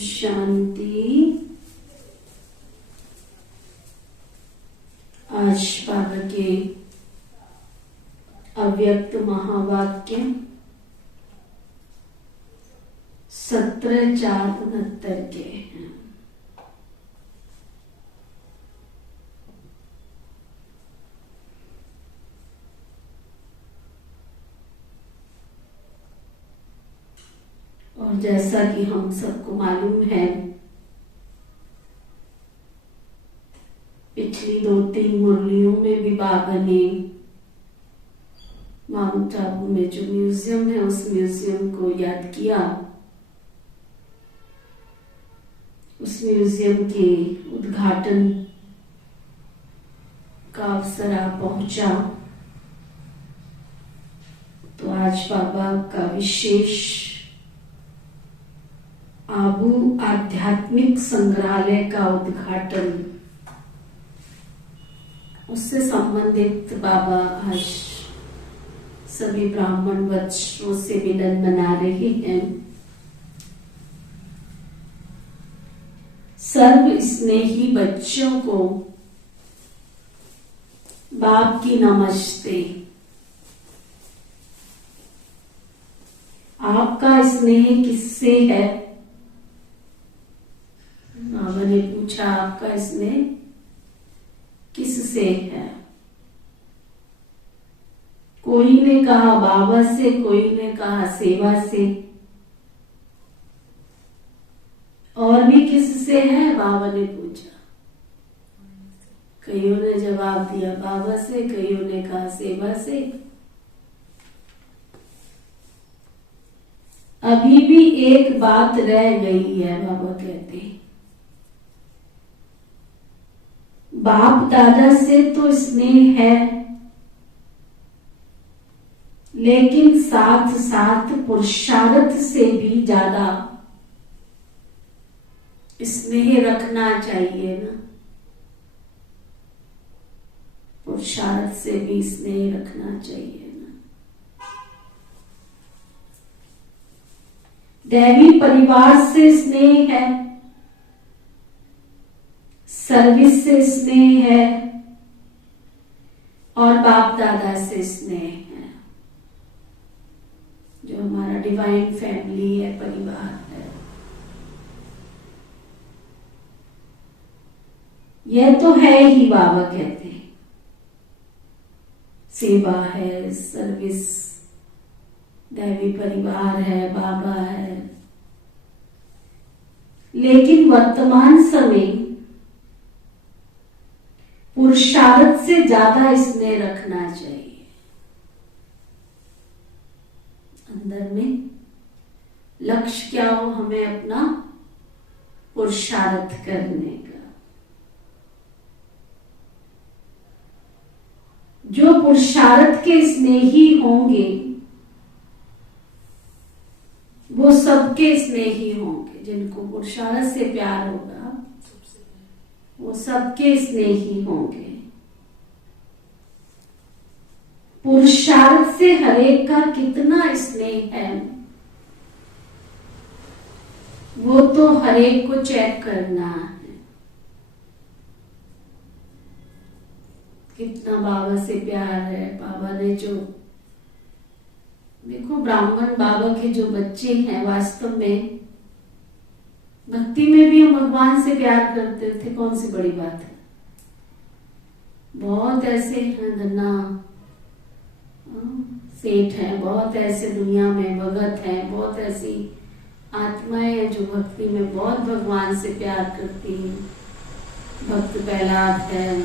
शांति। आज बाबा के अव्यक्त महावाक्य 17/4/69 के हैं। और जैसा कि हम सबको मालूम है, पिछली 2-3 मुरलियों में भी बाबा ने माउंट आबू में जो म्यूजियम है उस म्यूजियम को याद किया। उस म्यूजियम के उद्घाटन का अवसर आ पहुंचा, तो आज बाबा का विशेष आबू आध्यात्मिक संग्रहालय का उद्घाटन, उससे संबंधित बाबा आज सभी ब्राह्मण बच्चों से मिलन मना रहे हैं। सर्व स्नेही बच्चों को बाप की नमस्ते। आपका स्नेह किससे है? बाबा ने पूछा, आपका स्नेह किससे है? कोई ने कहा बाबा से, कोई ने कहा सेवा से, और भी किससे है? बाबा ने पूछा। कईयों ने जवाब दिया बाबा से, कईयों ने कहा सेवा से। अभी भी एक बात रह गई है, बाबा कहते हैं। बाप दादा से तो स्नेह है, लेकिन साथ साथ पुरुषार्थ से भी ज्यादा स्नेह रखना चाहिए ना। पुरुषार्थ से भी स्नेह रखना चाहिए ना। दैवी परिवार से स्नेह है, सर्विस से स्नेह है, और बाप दादा से स्नेह है, जो हमारा डिवाइन फैमिली है, परिवार है। यह तो है ही, बाबा कहते हैं। सेवा है, सर्विस, दैवी परिवार है, बाबा है। लेकिन वर्तमान समय पुरुषार्थ से ज्यादा स्नेह रखना चाहिए। अंदर में लक्ष्य क्या हो? हमें अपना पुरुषार्थ करने का। जो पुरुषार्थ के स्नेही होंगे वो सबके स्नेही होंगे। जिनको पुरुषार्थ से प्यार होगा वो सबके स्नेही होंगे। पुरुषार्थ से हरेक का कितना स्नेह है वो तो हरेक को चेक करना है। कितना बाबा से प्यार है। बाबा ने जो, देखो ब्राह्मण बाबा के जो बच्चे हैं, वास्तव में भक्ति में भी हम भगवान से प्यार करते थे, कौन सी बड़ी बात है। बहुत ऐसे हैं धन्ना सेठ हैं, बहुत ऐसे दुनिया में भगत हैं, बहुत ऐसी आत्माएं हैं जो भक्ति में बहुत भगवान से प्यार करती हैं। भक्त प्रहलाद है,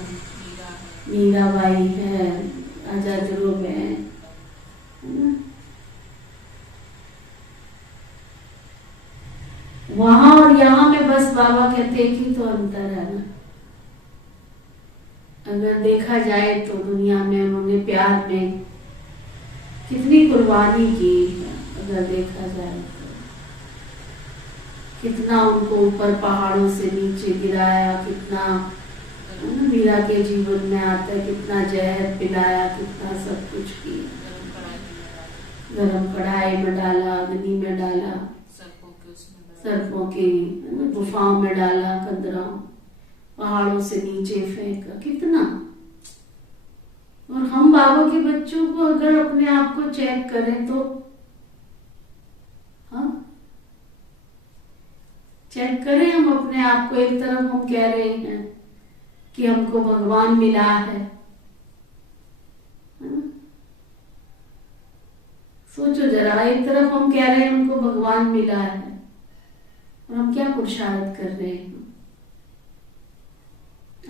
मीराबाई है, राजा ध्रुव है ना? वहां और यहाँ में बस बाबा कहते हैं कि तो अंतर है ना। अगर देखा जाए तो दुनिया में उन्होंने प्यार में कितनी कुर्बानी की है। अगर देखा जाए तो कितना उनको ऊपर पहाड़ों से नीचे गिराया, कितना मीरा के जीवन में आता है, कितना जहर पिलाया, कितना सब कुछ किया। गरम कढ़ाई में डाला, अग्नि में डाला, सर्पों की गुफाओं में डाला, कंदराओं, पहाड़ों से नीचे फेंका, कितना। और हम बाबा के बच्चों को अगर अपने आप को चेक करें तो हाँ, चेक करें हम अपने आप को। एक तरफ हम कह रहे हैं कि हमको भगवान मिला है, सोचो जरा, एक तरफ हम कह रहे हैं हमको भगवान मिला है, और हम क्या पुरुषार्थ कर रहे हैं।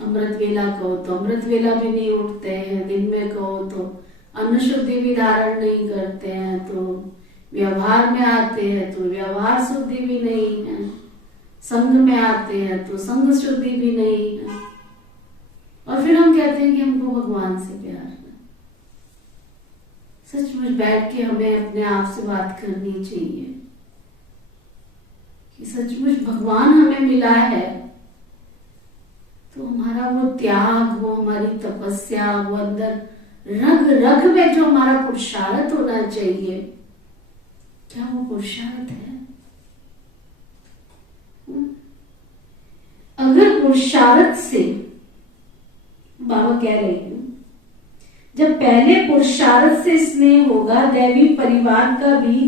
अमृत वेला कहो तो अमृत वेला भी नहीं उठते हैं, दिन में कहो तो अन्न शुद्धि भी धारण नहीं करते हैं, तो व्यवहार में आते हैं तो व्यवहार शुद्धि भी नहीं है, संघ में आते हैं तो संघ शुद्धि भी नहीं है, और फिर हम कहते हैं कि हमको भगवान से प्यार है। सचमुच बैठ के हमें अपने आप से बात करनी चाहिए कि सचमुच भगवान हमें मिला है तो हमारा वो त्याग, वो हमारी तपस्या, वो अंदर रग रग में जो हमारा पुरुषार्थ होना चाहिए, क्या वो पुरुषार्थ है? अगर पुरुषार्थ से, बाबा कह रहे हैं, जब पहले पुरुषार्थ से स्नेह होगा, दैवी परिवार का भी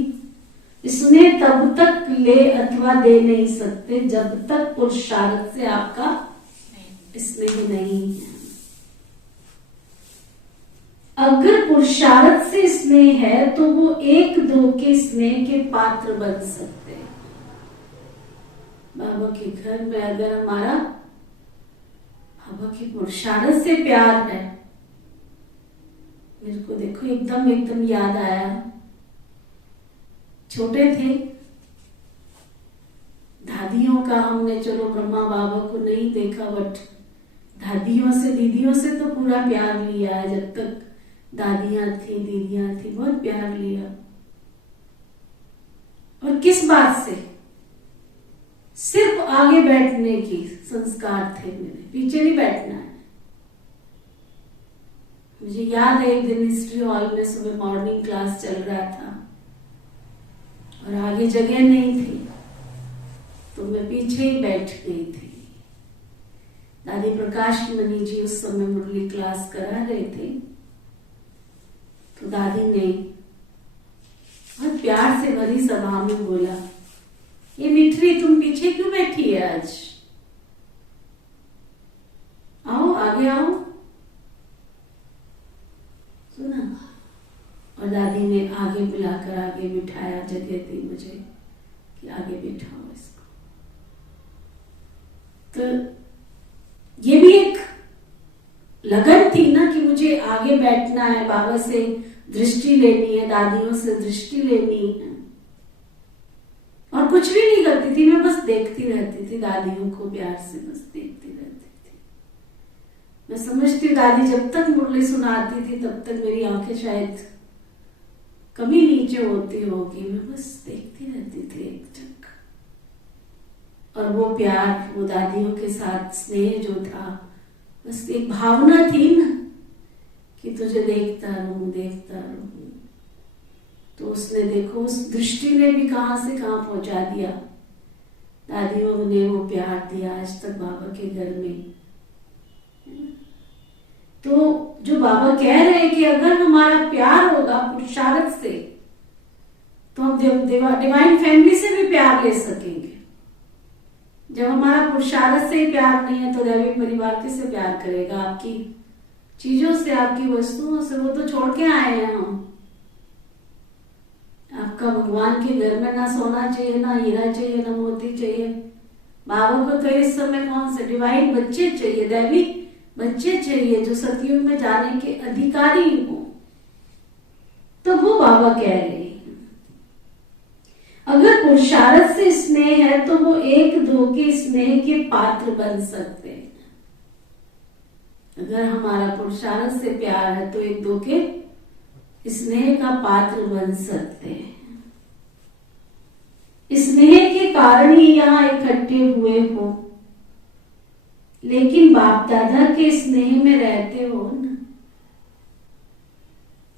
स्नेह तब तक ले अथवा दे नहीं सकते जब तक पुरुषार्थ से आपका स्नेह नहीं है। अगर पुरुषार्थ से स्नेह है तो वो एक दो के स्नेह के पात्र बन सकते हैं। बाबा के घर में अगर हमारा बाबा के पुरुषार्थ से प्यार है, मेरे को देखो एकदम याद आया, छोटे थे, दादियों का हमने, चलो ब्रह्मा बाबा को नहीं देखा, बट दादियों से, दीदियों से तो पूरा प्यार लिया है। जब तक दादियां थी, दीदियां थी, बहुत प्यार लिया। और किस बात से? सिर्फ आगे बैठने की संस्कार थे मेरे, पीछे नहीं बैठना है। मुझे याद है एक दिन हिस्ट्री हॉल में सुबह मॉर्निंग क्लास चल रहा था और आगे जगह नहीं थी, तो मैं पीछे ही बैठ गई थी। दादी प्रकाश मणि जी उस समय मुरली क्लास करा रहे थे, तो दादी ने बहुत प्यार से भरी सभा में बोला, ये मिठरी तुम पीछे क्यों बैठी है आज? आओ, आगे आओ। सुना? और दादी ने आगे बुलाकर आगे बिठाया, जगह दी मुझे कि आगे बिठाओ इसको। तो ये भी एक लगन थी ना कि मुझे आगे बैठना है, बाबा से दृष्टि लेनी है, दादियों से दृष्टि लेनी है। और कुछ भी नहीं करती थी, मैं बस देखती रहती थी दादियों को, प्यार से बस देखती रहती थी। मैं समझती दादी जब तक मुरली सुनाती थी तब तक मेरी आंखें शायद कभी नीचे होती होगी, मैं बस देखती रहती थी एकटक। और वो प्यार, वो दादियों के साथ स्नेह जो था, बस एक भावना थी ना कि तुझे देखता रहूं, देखता रहूं। तो उसने, देखो, उस दृष्टि ने भी कहां से कहां पहुंचा दिया। दादियों ने वो प्यार दिया आज तक बाबा के घर में। तो जो बाबा कह रहे हैं कि अगर हमारा प्यार होगा पुरुषार्थ से, तो हम डिवाइन फैमिली से भी प्यार ले सकेंगे। जब हमारा पुरुषार्थ से ही प्यार नहीं है तो दैवी परिवार किससे प्यार करेगा? आपकी चीजों से, आपकी वस्तुओं से, वो तो छोड़ के आए हैं हम। आपका भगवान के घर में ना सोना चाहिए, ना हीरा चाहिए, ना मोती चाहिए। बाबा को तो इस समय कौन से डिवाइन बच्चे चाहिए, दैवी बच्चे चाहिए, जो सतयुग में जाने के अधिकारी हो। तो वो बाबा कह रहे हैं, अगर पुरुषार्थ से स्नेह है तो वो एक दो के स्नेह के पात्र बन सकते हैं। अगर हमारा पुरुषार्थ से प्यार है तो एक दो के स्नेह का पात्र बन सकते हैं। स्नेह के कारण ही यहाँ इकट्ठे हुए हो, लेकिन बाप दादा के स्नेह में रहते हो ना।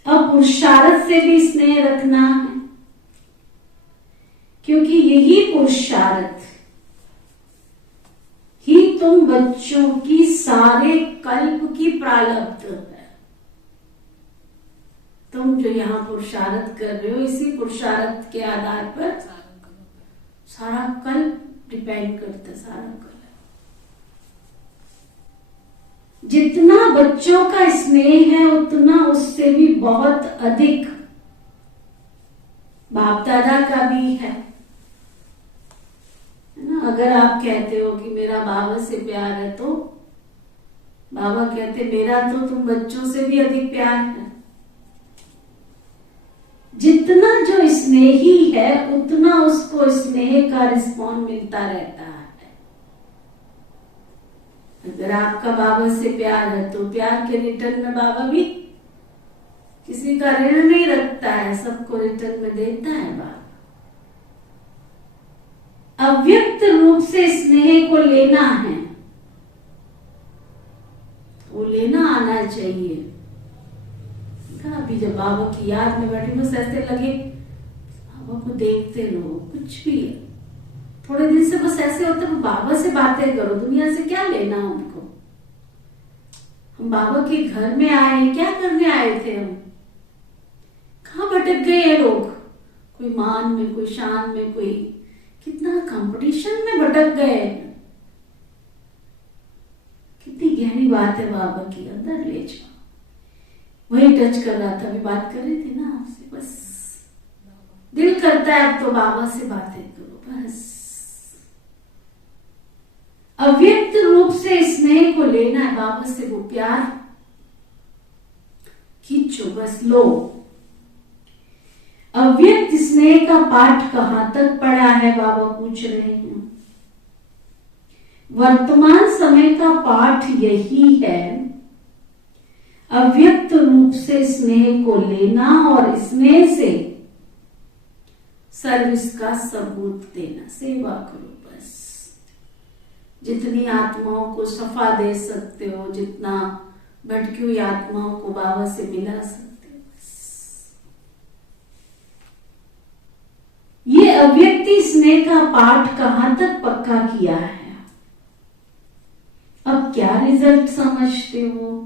अब पुरुषार्थ से भी स्नेह रखना है, क्योंकि यही पुरुषार्थ ही तुम बच्चों की सारे कल्प की प्रारब्ध है। तुम जो यहाँ पुरुषार्थ कर रहे हो, इसी पुरुषार्थ के आधार पर सारा कल्प डिपेंड करता है। सारा कल्प जितना बच्चों का स्नेह है उतना उससे भी बहुत अधिक बाप दादा का भी है ना। अगर आप कहते हो कि मेरा बाबा से प्यार है, तो बाबा कहते मेरा तो तुम बच्चों से भी अधिक प्यार है। जितना जो स्नेही है उतना उसको स्नेह का रिस्पॉन्स मिलता रहता है। अगर आपका बाबा से प्यार है तो प्यार के रिटर्न में बाबा भी किसी का ऋण नहीं रखता है, सबको रिटर्न में देता है बाबा। अव्यक्त रूप से स्नेह को लेना है, वो लेना आना चाहिए। अभी जब बाबा की याद में बैठी, बस ऐसे लगे बाबा को देखते रहो, कुछ भी है। थोड़े दिन से बस ऐसे होते हैं, बाबा से बातें करो, दुनिया से क्या लेना हमको। हम बाबा के घर में आए, क्या करने आए थे हम? कहाँ भटक गए हैं लोग? कोई मान में, कोई शान में, कोई कितना कंपटीशन में भटक गए। कितनी गहरी बात है बाबा की, अंदर ले जाओ। वही टच कर रहा था, अभी बात कर रही थी ना आपसे। बस दिल करता है अब तो बाबा से बातें करो बस। अव्यक्त रूप से स्नेह को लेना है, बाबा से वो प्यार खींचो, बस लो। अव्यक्त स्नेह का पाठ कहां तक पढ़ा है, बाबा पूछ रहे हैं। वर्तमान समय का पाठ यही है, अव्यक्त रूप से स्नेह को लेना और स्नेह से सर्विस का सबूत देना। सेवा करो बस। जितनी आत्माओं को सफा दे सकते हो, जितना भटकी हुई आत्माओं को बाबा से मिला सकते हो, बस। ये अव्यक्ति स्नेह का पाठ कहां तक पक्का किया है? अब क्या रिजल्ट समझते हो?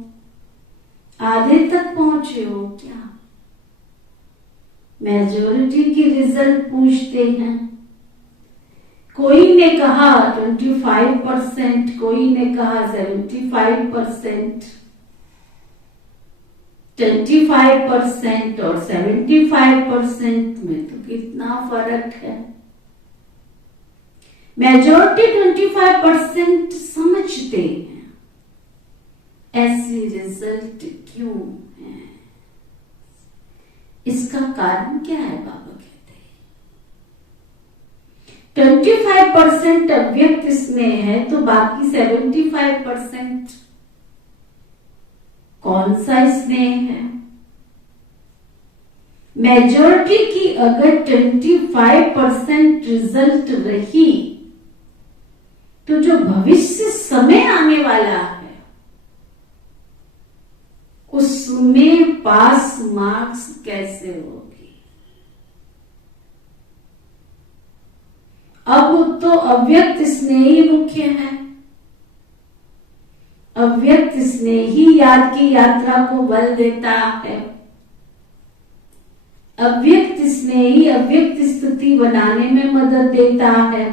आधे तक पहुंचे हो क्या? मेजोरिटी की रिजल्ट पूछते हैं। कोई ने कहा 25%, कोई ने कहा 75%, 25% और 75% में तो कितना फर्क है। मेजोरिटी 25% समझते हैं। ऐसी रिजल्ट क्यों है? इसका कारण क्या है? बाबा कहते हैं 25% अव्यक्त स्नेह है, तो बाकी 75% कौन सा स्नेह है? मेजॉरिटी की अगर 25% रिजल्ट रही, तो जो भविष्य समय आने वाला है उसमें पास मार्क्स कैसे होगी? अब तो अव्यक्त स्नेह ही मुख्य है। अव्यक्त स्नेह ही याद की यात्रा को बल देता है। अव्यक्त स्नेह ही अव्यक्त स्थिति बनाने में मदद देता है।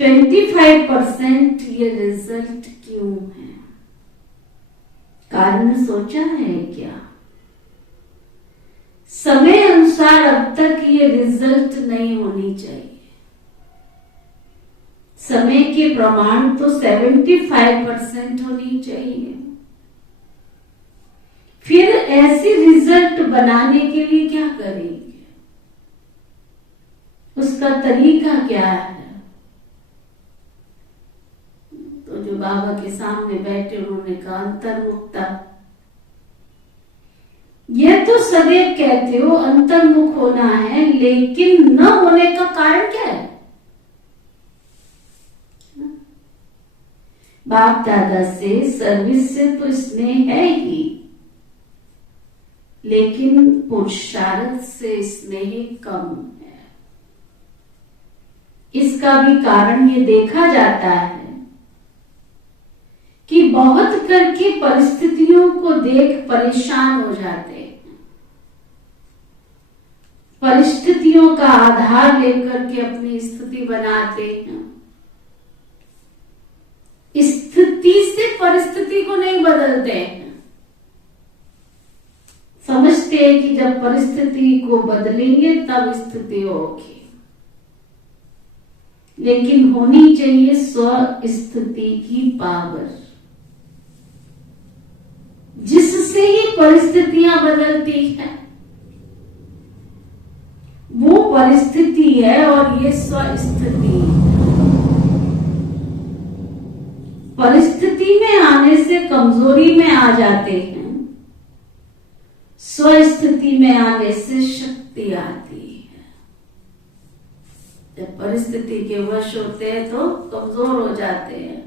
25% ये रिजल्ट क्यों है? कारण सोचा है क्या? समय अनुसार अब तक ये रिजल्ट नहीं होनी चाहिए। समय के प्रमाण तो 75% होनी चाहिए। फिर ऐसी रिजल्ट बनाने के लिए क्या करेंगे? उसका तरीका क्या है? तो जो बाबा के सामने बैठे उन्होंने कहा अंतर्मुखता। यह तो सदैव कहते हो अंतर्मुख होना है, लेकिन न होने का कारण क्या है? बाप दादा से, सर्विस से तो स्नेह है ही, लेकिन पुरुषार्थ से स्नेह कम है। इसका भी कारण ये देखा जाता है कि बहुत करके परिस्थितियों को देख परेशान हो जाते हैं, परिस्थितियों का आधार लेकर के अपनी स्थिति बनाते हैं। स्थिति से परिस्थिति को नहीं बदलते हैं, समझते हैं कि जब परिस्थिति को बदलेंगे तब स्थिति होगी। लेकिन होनी चाहिए स्व स्थिति की पावर, जिससे ही परिस्थितियां बदलती हैं। वो परिस्थिति है और ये स्व स्थिति। परिस्थिति में आने से कमजोरी में आ जाते हैं, स्व स्थिति में आने से शक्ति आती है। जब परिस्थिति के वश होते हैं तो कमजोर हो जाते हैं,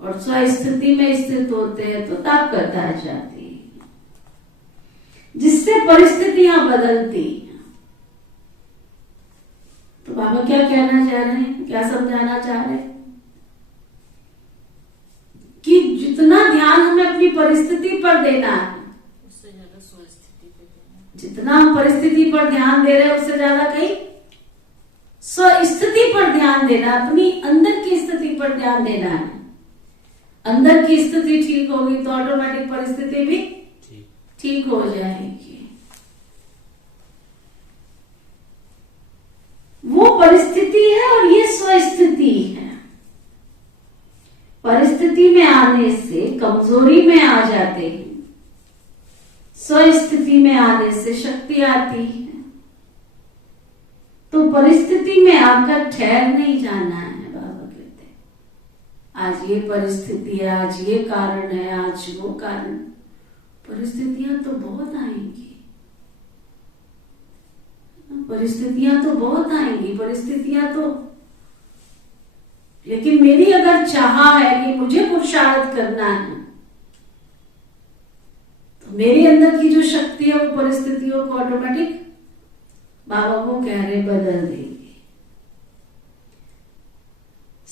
और स्व स्थिति में स्थित होते हैं तो ताकत आ जाती है, जिससे परिस्थितियां बदलती हैं। तो बाबा क्या कहना चाह रहे हैं, क्या समझाना चाह रहे हैं कि जितना ध्यान हमें अपनी परिस्थिति पर देना है, उससे ज्यादा स्व स्थिति पे देना। जितना हम परिस्थिति पर ध्यान दे रहे हैं उससे ज्यादा कहीं स्व स्थिति पर ध्यान देना, अपनी अंदर की स्थिति पर ध्यान देना है। अंदर की स्थिति ठीक होगी तो ऑटोमेटिक परिस्थिति भी ठीक हो जाएगी। वो परिस्थिति है और ये स्व स्थिति है। परिस्थिति में आने से कमजोरी में आ जाते हैं, स्व स्थिति में आने से शक्ति आती है। तो परिस्थिति में आकर ठहर नहीं जाना है। बाबा कहते हैं आज ये परिस्थिति है, आज ये कारण है, आज वो कारण। परिस्थितियां तो बहुत आएंगी, परिस्थितियां तो बहुत आएंगी, परिस्थितियां तो, लेकिन मेरी अगर चाह है कि मुझे पुरुषार्थ करना है तो मेरे अंदर की जो शक्ति है वो परिस्थितियों को ऑटोमेटिक बाबा को कह रहे बदल देगी।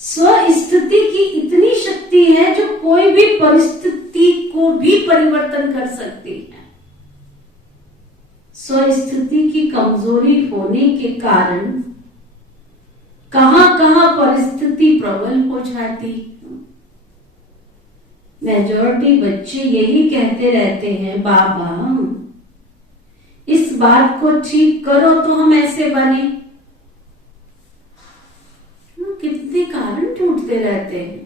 स्व स्थिति की इतनी शक्ति है जो कोई भी परिस्थिति को भी परिवर्तन कर सकती है। स्व स्थिति की कमजोरी होने के कारण कहां कहां परिस्थिति प्रबल हो जाती। मेजॉरिटी बच्चे यही कहते रहते हैं, बाबा इस बात को ठीक करो तो हम ऐसे बने। कितने कारण ढूंढते रहते हैं,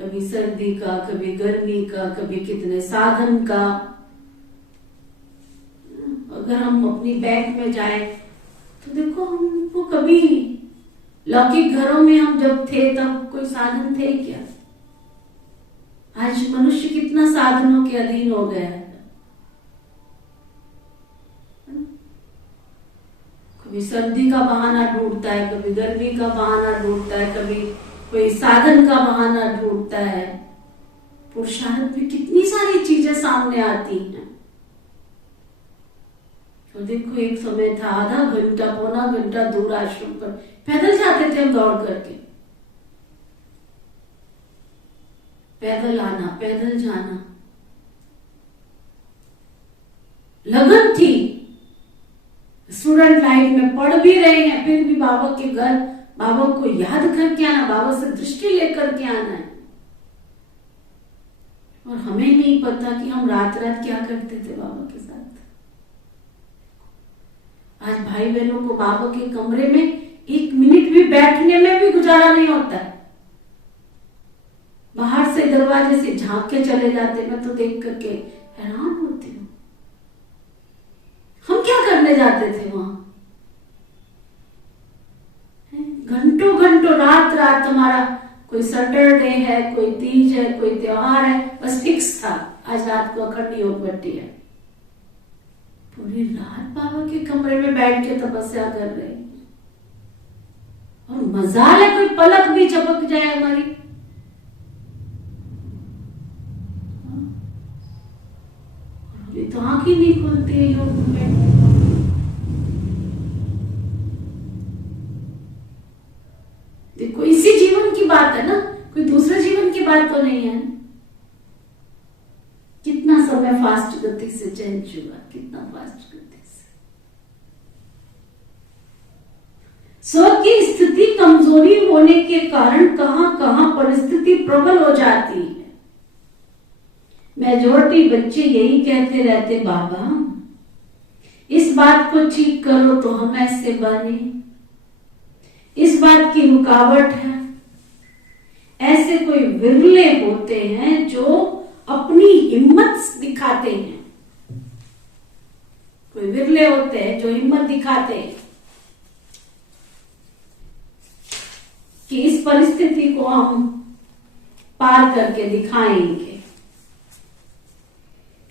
कभी सर्दी का, कभी गर्मी का, कभी कितने साधन का। अगर हम अपनी बैंक में जाए तो देखो, हमको कभी लौकिक घरों में हम जब थे तब कोई साधन थे क्या? आज मनुष्य कितना साधनों के अधीन हो गया है। कभी सर्दी का बहाना ढूंढता है, कभी गर्मी का बहाना ढूंढता है, कभी कोई साधन का बहाना ढूंढता है। पुरुषार्थ में कितनी सारी चीजें सामने आती हैं। तो देखो एक समय था, आधा घंटा पौना घंटा दूर आश्रम पर पैदल जाते थे हम दौड़ करके। पैदल आना, पैदल जाना, लगन थी। स्टूडेंट लाइफ में पढ़ भी रहे हैं, फिर भी बाबा के घर, बाबा को याद करके आना, बाबा से दृष्टि लेकर के आना है। और हमें नहीं पता कि हम रात रात क्या करते थे बाबा के साथ। आज भाई बहनों को बाबा के कमरे में एक मिनट भी बैठने में भी गुजारा नहीं होता है। बाहर से दरवाजे से झांक के चले जाते। मैं तो देख करके हैरान होती हूँ, हम क्या करने जाते थे वहां? घंटों घंटों रात रात हमारा कोई सैटरडे है, कोई तीज है, कोई त्योहार है, बस फिक्स था आज रात को अखंड योग बैठी है। पूरी रात बाबा के कमरे में बैठ के तपस्या कर रहे हैं। और मजाल है कोई पलक भी झपक जाए हमारी। अभी तो आंख ही नहीं नहीं खुलती है योग में। देखो इसी जीवन की बात है ना, कोई दूसरे जीवन की बात तो नहीं है। कितना समय फास्ट गति से चेंज हुआ, कितना फास्ट गति से। स्व की स्थिति कमजोरी होने के कारण कहां कहां परिस्थिति प्रबल हो जाती है। मेजॉरिटी बच्चे यही कहते रहते, बाबा इस बात को ठीक करो तो हम ऐसे बने, इस बात की रुकावट है। ऐसे कोई विरले होते हैं जो अपनी हिम्मत दिखाते हैं, कोई विरले होते हैं जो हिम्मत दिखाते हैं कि इस परिस्थिति को हम पार करके दिखाएंगे।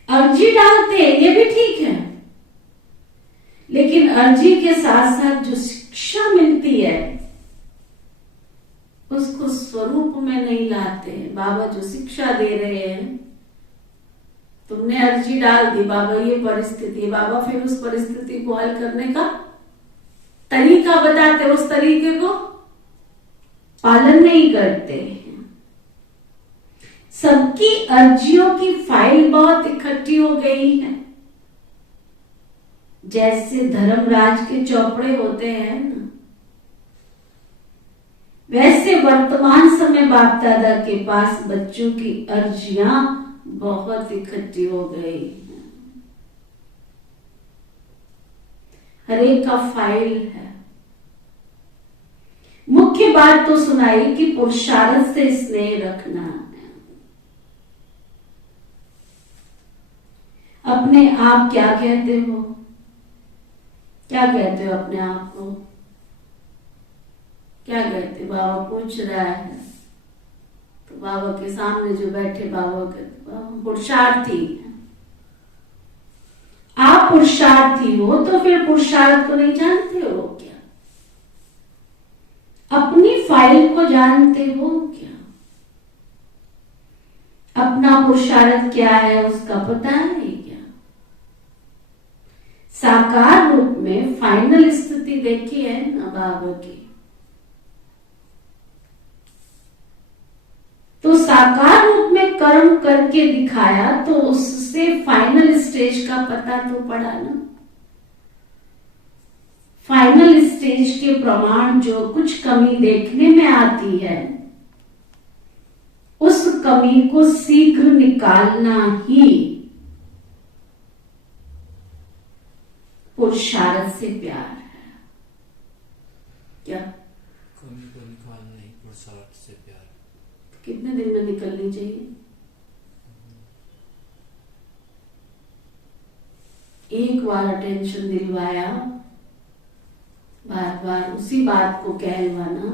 अर्जी डालते हैं, ये भी ठीक है, लेकिन अर्जी के साथ साथ जो शिक्षा मिलती है उसको स्वरूप में नहीं लाते। बाबा जो शिक्षा दे रहे हैं, तुमने अर्जी डाल दी, बाबा ये परिस्थिति है, बाबा फिर उस परिस्थिति को हल करने का तरीका बताते, उस तरीके को पालन नहीं करते। सबकी अर्जियों की फाइल बहुत इकट्ठी हो गई है। जैसे धर्मराज के चौपड़े होते हैं ना, वैसे वर्तमान समय बाप दादा के पास बच्चों की अर्जियां बहुत इकट्ठी हो गई हैं। हर एक का फाइल है। मुख्य बात तो सुनाई कि पुरुषार्थ से स्नेह रखना है। अपने आप क्या कहते हो, क्या कहते हो अपने आप को, क्या कहते हो? बाबा पूछ रहा है तो बाबा के सामने जो बैठे बाबा कहते, बाबा पुरुषार्थी है। आप पुरुषार्थी हो तो फिर पुरुषार्थ को नहीं जानते हो क्या? अपनी फाइल को जानते हो क्या? अपना पुरुषार्थ क्या है उसका पता है क्या? साकार रूप में फाइनल स्थिति देखी है ना बाबा की, तो साकार रूप में कर्म करके दिखाया तो उससे फाइनल स्टेज का पता तो पड़ा ना। फाइनल स्टेज के प्रमाण जो कुछ कमी देखने में आती है, उस कमी को शीघ्र निकालना ही पुरुषार्थ से प्यार है। क्या कमी को निकालना ही पुरुषार्थ से प्यार? कितने दिन में निकलनी चाहिए? एक बार अटेंशन दिलवाया, बार बार उसी बात को कहलवाना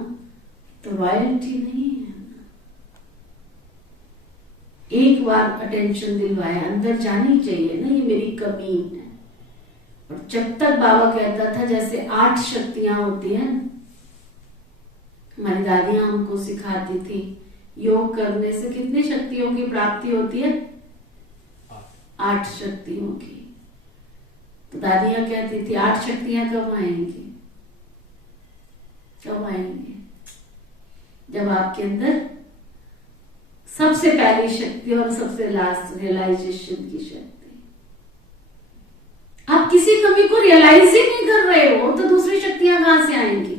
तो रॉयल्टी नहीं है। एक बार अटेंशन दिलवाया, अंदर जानी चाहिए ना ये मेरी कमी है। और जब तक बाबा कहता था जैसे 8 शक्तियां होती हैं, हमारी दादियां हमको सिखाती थी, योग करने से कितनी शक्तियों की प्राप्ति होती है? 8 शक्तियों की। तो दादियां कहती थी 8 शक्तियां कब आएंगी? कब आएंगे? जब आपके अंदर सबसे पहली शक्ति और सबसे लास्ट रियलाइजेशन की शक्ति। आप किसी कमी को रियलाइज ही नहीं कर रहे हो तो दूसरी शक्तियां कहां से आएंगी?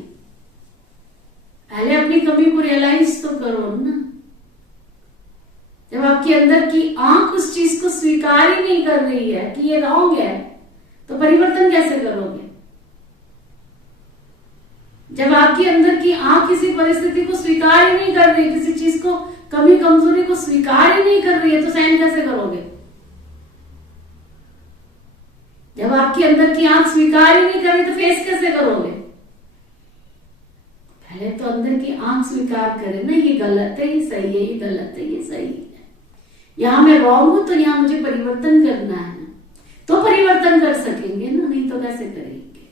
पहले अपनी कमी को रियलाइज तो करो ना। जब आपके अंदर की आंख उस चीज को स्वीकार ही नहीं कर रही है कि ये रॉन्ग है, तो परिवर्तन कैसे करोगे? जब आपके अंदर की आंख किसी परिस्थिति को स्वीकार ही नहीं कर रही, किसी चीज को, कमी कमजोरी को स्वीकार ही नहीं कर रही है, तो सहन कैसे करोगे? जब आपके अंदर की आंख स्वीकार ही नहीं कर रही तो फेस कैसे करोगे? पहले तो अंदर की आंख स्वीकार करे ना, ये गलत है, ये सही है, ये गलत है, ये सही है, यहां मैं रॉन्ग हूं तो यहां मुझे परिवर्तन करना है, तो परिवर्तन कर सकेंगे ना, नहीं तो कैसे करेंगे?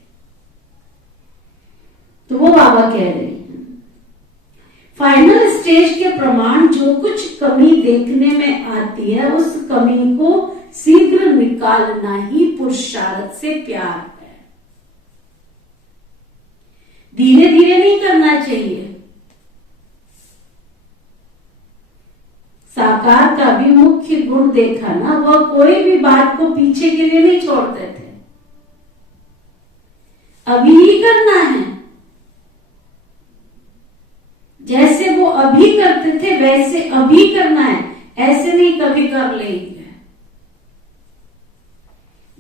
तो वो बाबा कह रहे हैं फाइनल स्टेज के प्रमाण जो कुछ कमी देखने में आती है, उस कमी को शीघ्र निकालना ही पुरुषार्थ से प्यार है। धीरे धीरे नहीं करना चाहिए। साकार का भी मुख्य गुण देखा ना, वह कोई भी बात को पीछे के लिए नहीं छोड़ते थे। अभी ही करना है, जैसे वो अभी करते थे वैसे अभी करना है, ऐसे नहीं कभी कर लेंगे,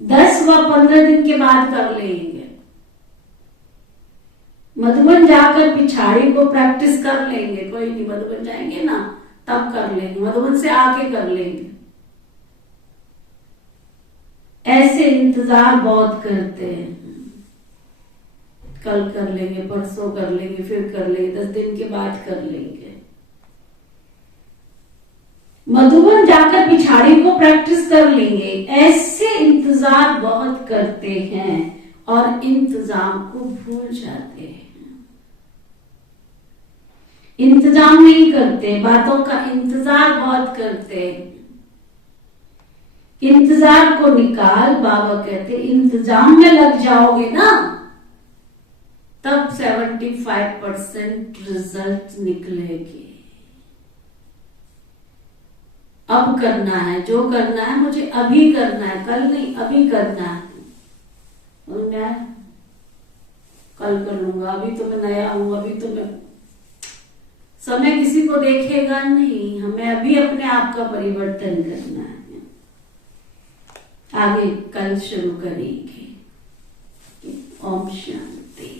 10 व 15 दिन के बाद कर लेंगे। मधुबन जाकर पिछाड़ी को प्रैक्टिस कर लेंगे, कोई नहीं, मधुबन जाएंगे ना तब कर लेंगे, मधुबन से आके कर लेंगे। ऐसे इंतजार बहुत करते हैं, कल कर लेंगे, परसों कर लेंगे, फिर कर लेंगे, 10 दिन के बाद कर लेंगे। मधुबन जाकर पिछाड़ी को प्रैक्टिस कर लेंगे, ऐसे इंतजार बहुत करते हैं और इंतजाम को भूल जाते हैं। इंतजाम नहीं करते, बातों का इंतजार बहुत करते हैं। इंतजार को निकाल, बाबा कहते इंतजाम में लग जाओगे ना तब 75% रिजल्ट निकलेगी। अब करना है, जो करना है मुझे अभी करना है, कल नहीं, अभी करना है। और मैं कल कर लूंगा, अभी तो मैं नया हूं, अभी तो मैं, समय किसी को देखेगा नहीं, हमें अभी अपने आप का परिवर्तन करना है। आगे कल शुरू करेंगे। ओम शांति।